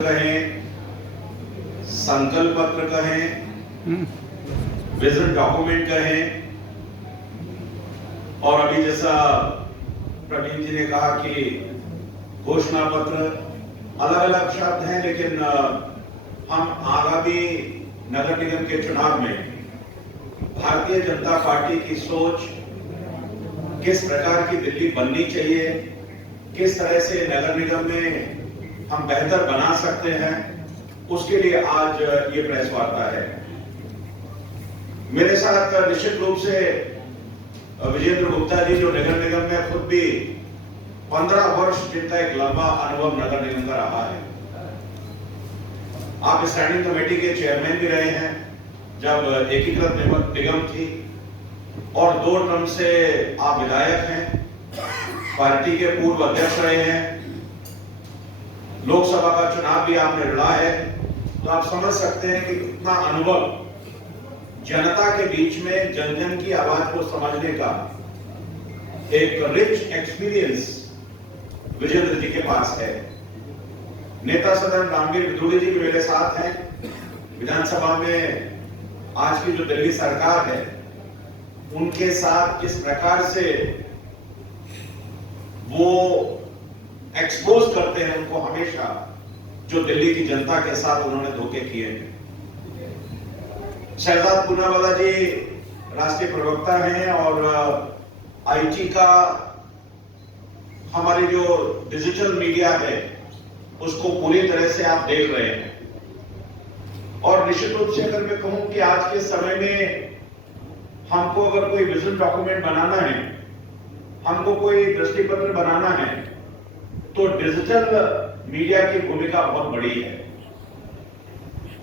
कहें, संकल्प पत्र कहें, विजन डॉक्यूमेंट कहें, और अभी जैसा प्रवीण जी ने कहा कि घोषणा पत्र, अलग अलग शब्द हैं, लेकिन हम आगामी नगर निगम के चुनाव में भारतीय जनता पार्टी की सोच, किस प्रकार की दिल्ली बननी चाहिए, किस तरह से नगर निगम में हम बेहतर बना सकते हैं, उसके लिए आज ये प्रेस वार्ता है। मेरे साथ निश्चित रूप से विजेंद्र गुप्ता जी, जो नगर निगम में खुद भी 15 वर्ष जिनका एक लंबा अनुभव नगर निगम का रहा है। आप स्टैंडिंग कमेटी के चेयरमैन भी रहे हैं जब एकीकृत निगम थी, और 2 टर्म से आप विधायक हैं, पार्टी के पूर्व अध्यक्ष रहे हैं, लोकसभा का चुनाव भी आपने लड़ा है, तो आप समझ सकते हैं कि कितना अनुभव जनता के बीच में जन जन की आवाज को समझने का एक रिच एक्सपीरियंस विजेंद्र जी के पास है। नेता सदन रामवीर विदुड़ी जी भी मेरे साथ हैं। विधानसभा में आज की जो दिल्ली सरकार है, उनके साथ किस प्रकार से वो एक्सपोज करते हैं उनको हमेशा, जो दिल्ली की जनता के साथ उन्होंने धोखे किए हैं। शहजाद पूनावाला जी राष्ट्रीय प्रवक्ता हैं, और आईटी का हमारी जो डिजिटल मीडिया है उसको पूरी तरह से आप देख रहे हैं। और निश्चित रूप से अगर मैं कहूं कि आज के समय में हमको अगर कोई विजन डॉक्यूमेंट बनाना है, हमको कोई दृष्टिपत्र बनाना है, तो डिजिटल मीडिया की भूमिका बहुत बड़ी है।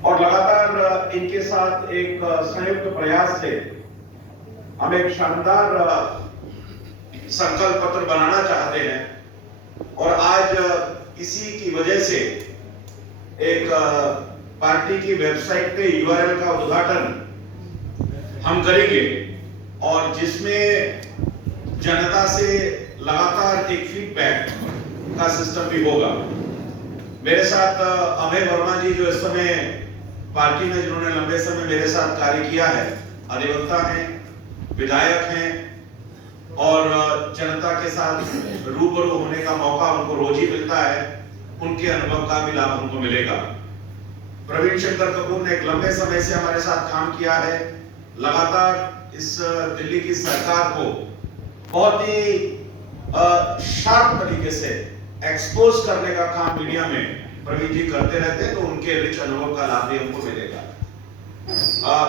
और लगातार इनके साथ एक संयुक्त प्रयास से हम एक शानदार संकल्प पत्र बनाना चाहते हैं, और आज इसी की वजह से एक पार्टी की वेबसाइट पे यूआरएल का उद्घाटन हम करेंगे, और जिसमें जनता से लगातार एक फीडबैक का सिस्टम भी होगा। मेरे साथ अभय वर्मा जी, जो इस समय पार्टी में जिन्होंने लंबे समय मेरे साथ कार्य किया है, अधिवक्ता हैं, विधायक हैं, और जनता के साथ रूबरू होने का मौका उनको रोज ही मिलता है, उनके अनुभव का भी लाभ हमको मिलेगा। प्रवीण शंकर कपूर ने एक लंबे समय से हमारे साथ काम किया है, लगातार इस दिल्ली की सरकार को बहुत ही शार्प तरीके से एक्सपोज करने का काम मीडिया में प्रवीण जी करते रहते हैं, तो उनके रिच अनुभव का लाभ भी हमको मिलेगा।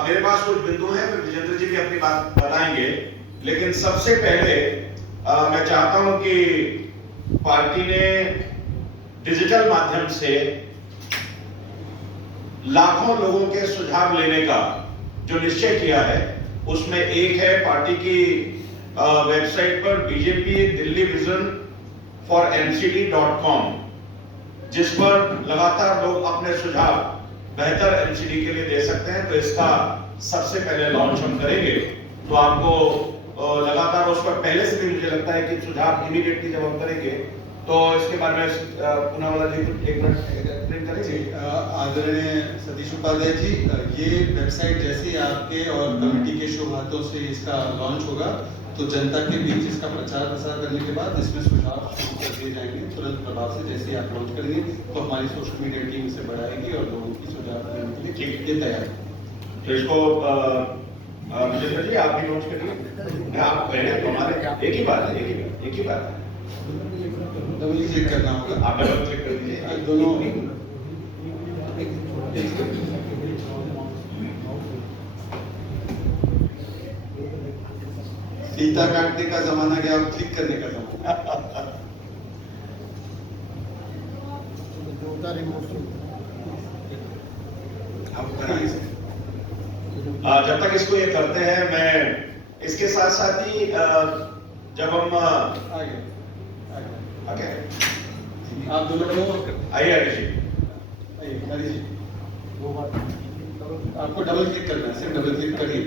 मेरे पास कुछ बिंदु हैं, फिर विजेंद्र जी भी अपनी बात बताएंगे, लेकिन सबसे पहले मैं चाहता हूं कि पार्टी ने डिजिटल माध्यम से लाखों लोगों के सुझाव लेने का जो निश्चय किया है, उसमें एक है पार्टी की वेबसाइट पर बीजेपी दिल्ली विजन फॉर एमसीडी.com, जिस पर लगातार लोग अपने सुझाव बेहतर एमसीडी के लिए दे सकते हैं। तो इसका सबसे पहले लॉन्च हम करेंगे, तो आपको लगातार उस पर पहले से भी मुझे लगता है कि सुझाव इमीडिएटली जब हम करेंगे, तो इसके बारे में पूनावाला जी एक मिनट एक्सप्लेन करेंगे। आदरणीय सतीश उपाध्याय जी, ये वेबसाइट जैसे ही आपके और कमेटी के शुभ हाथों से इसका लॉन्च होगा, तो जनता के बीच इसका प्रचार प्रसार करने के बाद इसमें सुझाव शुरू कर दिए जाएंगे तुरंत प्रभाव से। जैसे ही आप लॉन्च करेंगे तो हमारी सोशल मीडिया टीम इसे बढ़ाएगी और लोगों की सुझाव देने के लिए ये तैयार है। तो इसको विजेंद्र जी आप भी लॉन्च करिए। आप पहले तो हमारे एक ही बात है, एक ही बात है, डबल क्लिक करना होगा। आप डबल क्लिक कर दीजिए दोनों। फीता काटने का जमाना गया, अब क्लिक करने का जमाना। जब तक इसको ये करते हैं, मैं इसके साथ साथ ही जब हम आगे आप दोनों लोग आइए जी, आइए जी, आपको डबल क्लिक करना है, सिर्फ डबल क्लिक करिए।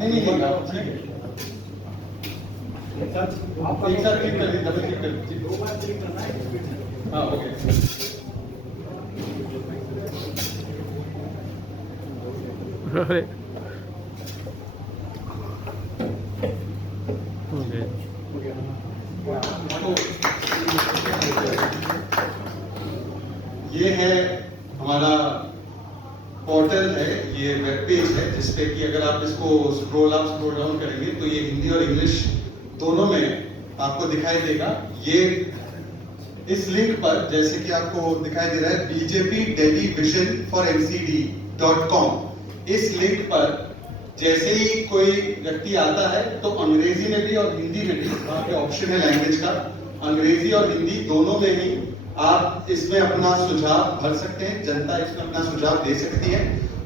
नहीं ठीक है, एक साथ क्लिक कर दीजिए, डबल क्लिक कर दीजिए। हाँ ओके अरे ओके ये है हमारा पोर्टल है, ये वेब पेज है जिसपे कि अगर आप इसको स्क्रॉल डाउन करेंगे तो ये हिंदी और इंग्लिश दोनों में आपको दिखाई देगा। ये इस लिंक पर जैसे कि आपको दिखाई दे रहा है bjpdelhivision4mcd.com, इस लिंक पर जैसे ही कोई व्यक्ति आता है तो अंग्रेजी में भी और हिंदी में भी वहाँ पे ऑप्शन है लैंग्वेज का, अंग्रेजी और हिंदी दोनों में ही आप इसमें अपना सुझाव भर सकते हैं। जनता इसमें अपना सुझाव दे सकती है,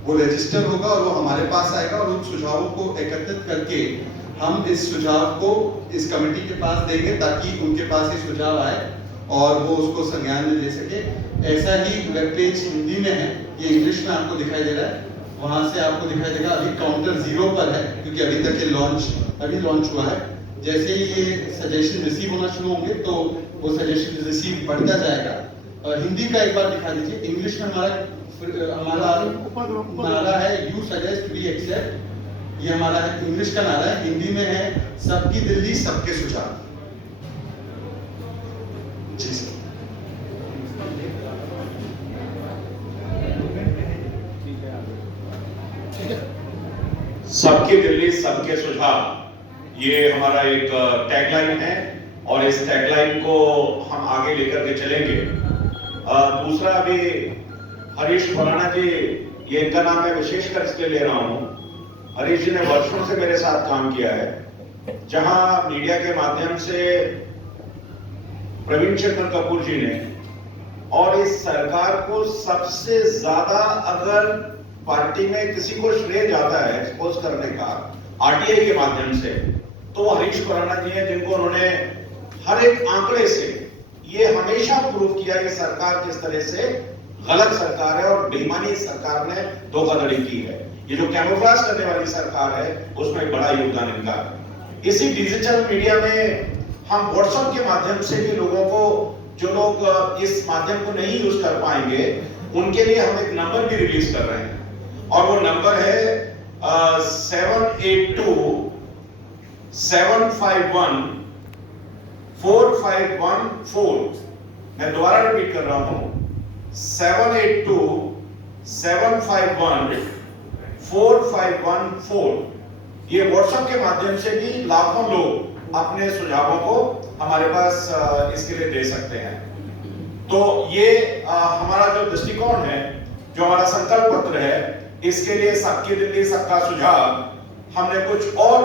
वो रजिस्टर होगा और वो हमारे पास आएगा और उन सुझावों को एकत्रित करके हम इस सुझाव को इस कमेटी के पास देंगे ताकि उनके पास ये सुझाव आए और वो उसको संज्ञान में ले सके। ऐसा ही वेब पेज हिंदी में है, ये इंग्लिश में आपको दिखाई दे रहा है, वहां से आपको दिखाई देगा। अभी काउंटर 0 पर है क्योंकि अभी तक ये अभी लॉन्च हुआ है। जैसे ही ये सजेशन रिसीव होना शुरू होंगे तो वो सजेशन रिसीव बढ़ता जाएगा। और हिंदी का एक बार दिखा दीजिए। इंग्लिश में हमारा नारा है यू सजेस्ट वी एक्सेप्ट, ये हमारा है इंग्लिश का नारा है। हिंदी में है सबकी दिल्ली सबके सुझाव। जी सर। सबकी दिल्ली सबके सुझाव, ये हमारा एक टैगलाइन है और इस टैगलाइन को हम आगे लेकर के चलेंगे। दूसरा अभी हरीश खुराना जी, ये इनका नाम मैं विशेषकर इसलिए ले रहा हूं, हरीश जी ने वर्षों से मेरे साथ काम किया है, जहां मीडिया के माध्यम से प्रवीण चंद्र कपूर जी ने और इस सरकार को सबसे ज्यादा अगर पार्टी में किसी को श्रेय जाता है एक्सपोज करने का आरटीआई के माध्यम से, तो हरीश खुराना जी हैं, जिनको उन्होंने हर एक आंकड़े से ये हमेशा प्रूव किया कि सरकार किस तरह से गलत सरकार है और बेईमानी सरकार ने धोखाधड़ी की है। ये जो कैमोफ्लेज करने वाली सरकार है उसमें एक बड़ा योगदान इनका है। इसी डिजिटल मीडिया में हम व्हाट्सएप के माध्यम से भी लोगों को, जो लोग इस माध्यम को नहीं यूज कर पाएंगे, उनके लिए हम एक नंबर भी रिलीज कर रहे हैं और वो नंबर है 782-751-4514। मैं दोबारा रिपीट कर रहा हूं, 782-751-4514। ये व्हाट्सएप के माध्यम से भी लाखों लोग अपने सुझावों को हमारे पास इसके लिए दे सकते हैं। तो ये हमारा जो दृष्टिकोण है, जो हमारा संकल्प पत्र है, इसके लिए सबकी दिल्ली सबका सुझाव, हमने कुछ और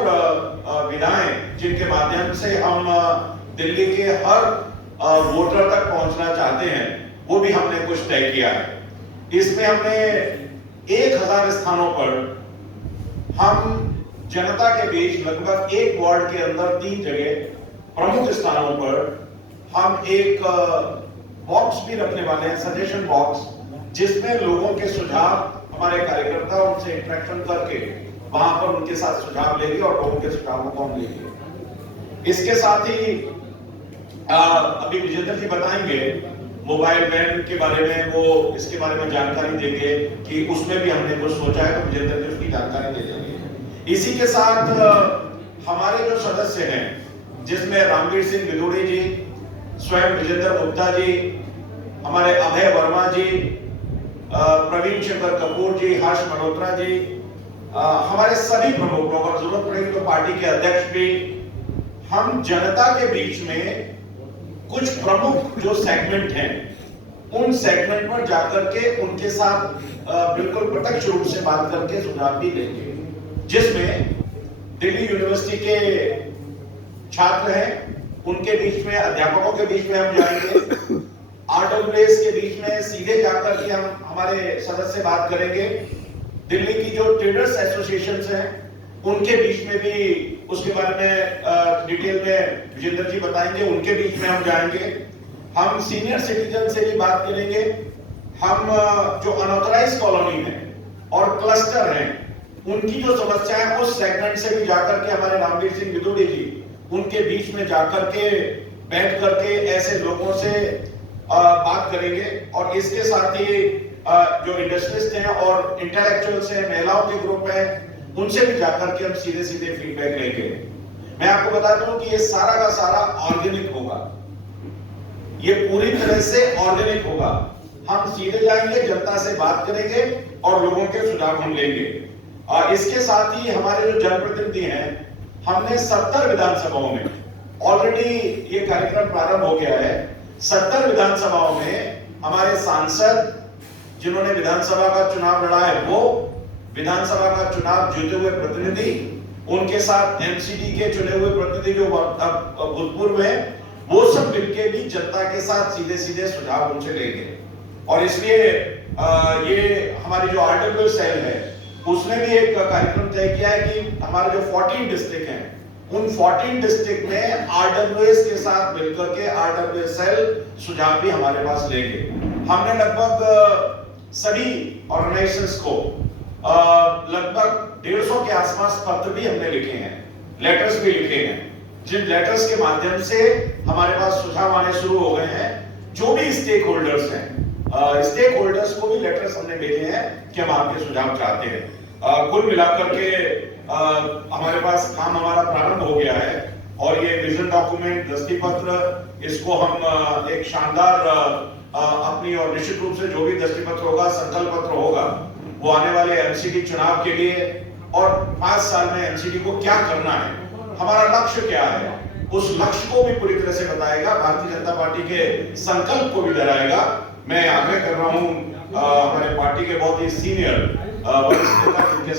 विधाएं जिनके माध्यम से हम दिल्ली के हर वोटर तक पहुंचना चाहते हैं, वो भी हमने कुछ तय किया है। इसमें हमने 1000 स्थानों पर हम जनता के बीच लगभग एक वार्ड के अंदर 3 जगह प्रमुख स्थानों पर हम एक बॉक्स भी रखने वाले हैं, सजेशन बॉक्स, जिसमें लोगों के सुझाव, हमारे कार्यकर्ता उनसे इंटरेक्शन करके वहां पर उनके साथ सुझाव लेंगे और लोगों के सुझावों को हम लेंगे। इसके साथ ही अभी विजेंद्र जी बताएंगे मोबाइल वैन के बारे में, वो इसके बारे में जानकारी देंगे कि उसमें भी हमने कुछ सोचा है, तो विजेंद्र जी उसकी जानकारी दे देंगे। इसी के साथ हमारे जो सदस्य हैं, जिसमें रामवीर सिंह विदुड़ी जी, स्वयं विजेंद्र गुप्ता जी, हमारे अभय वर्मा जी, प्रवीण चंद्र कपूर जी, हर्ष मल्होत्रा जी, हमारे सभी प्रमुख लोग, और जरूरत पड़ेगी तो पार्टी के अध्यक्ष भी, हम जनता के बीच में कुछ प्रमुख जो सेगमेंट हैं, उन सेगमेंट पर जाकर के उनके साथ बिल्कुल प्रत्यक्ष रूप से बात करके सुझाव भी लेंगे, जिसमें दिल्ली यूनिवर्सिटी के छात्र हैं, उनके बीच में, अध्यापकों के बीच में हम जाएंगे, आरडब्ल्यूएस के बीच में सीधे जाकर के हम हमारे सदस्य बात करेंगे, दिल्ली की जो ट्रेडर्स एसोसिएशंस हैं उनके बीच में भी उसके बारे में डिटेल में विजेंद्र जी बताएंगे, उनके बीच में हम जाएंगे, हम सीनियर सिटीजन से भी बात करेंगे, हम जो अनऑथराइज्ड कॉलोनी है और क्लस्टर हैं उनकी जो समस्या है उस सेगमेंट से भी जाकर के हमारे रामवीर सिंह विदुड़ी जी उनके बीच में जाकर के बैठ करके ऐसे लोगों से बात करेंगे और इसके साथ ही जो इंडस्ट्रियलिस्ट हैं और इंटेलेक्चुअल्स हैं, महिलाओं के ग्रुप हैं, उनसे भी जाकर के हम सीधे सीधे फीडबैक लेंगे। मैं आपको बता दूं कि ये सारा का सारा ऑर्गेनिक होगा, ये पूरी तरह से ऑर्गेनिक होगा। हम सीधे जाएंगे, जनता से बात करेंगे और लोगों के सुझाव हम लेंगे। इसके साथ ही हमारे जो जनप्रतिनिधि हैं, हमने 70 विधानसभाओं में ऑलरेडी ये कार्यक्रम प्रारंभ हो गया है। 70 विधानसभाओं में हमारे सांसद जिन्होंने विधानसभा का चुनाव लड़ा है, वो विधानसभा का चुनाव जीते हुए प्रतिनिधि, उनके साथ एमसीडी के चुने हुए प्रतिनिधि जो भूतपूर्व हैं, वो सब मिलके भी जनता के साथ सीधे सीधे सुझाव उनसे लेंगे। और इसलिए ये हमारी जो आरडब्ल्यू सेल है, उसने भी एक कार्यक्रम तय किया है कि हमारे जो 14 डिस्ट्रिक्ट हैं, उन 14 डिस्ट्रिक्ट में आरडब्ल्यूएस के साथ मिलकर के आरडब्ल्यू सेल सुझाव भी हमारे पास लेंगे। हमने लगभग सभी ऑर्गेनाइजेशंस को लगभग 150 के आसपास पत्र भी हमने लिखे हैं, लेटर्स भी लिखे हैं, जिन लेटर्स के माध्यम से हमारे पास सुझाव आने शुरू हो गए हैं। जो भी स्टेक होल्डर्स हैं, स्टेक होल्डर्स को भी लेटर्स हमने भेजे हैं कि हम आपके सुझाव चाहते हैं। कुल मिलाकर के हमारे पास काम हमारा प्रारंभ हो गया है और ये विजन डॉक्यूमेंट, दस्ती पत्र, इसको हम एक शानदार अपनी और निश्चित रूप से जो भी दस्ती पत्र होगा, संकल्प पत्र होगा, वो आने वाले एमसीडी चुनाव के लिए और 5 साल में एमसीडी को क्या करना है, हमारा लक्ष्य क्या है, उस लक्ष्य को भी पूरी तरह से बताएगा। भारतीय जनता पार्टी के संकल्प को भी दोहराएगा। मैं आग्रह कर रहा हूं हमारे पार्टी के बहुत ही सीनियर वरिष्ठ नेता जिनके साथ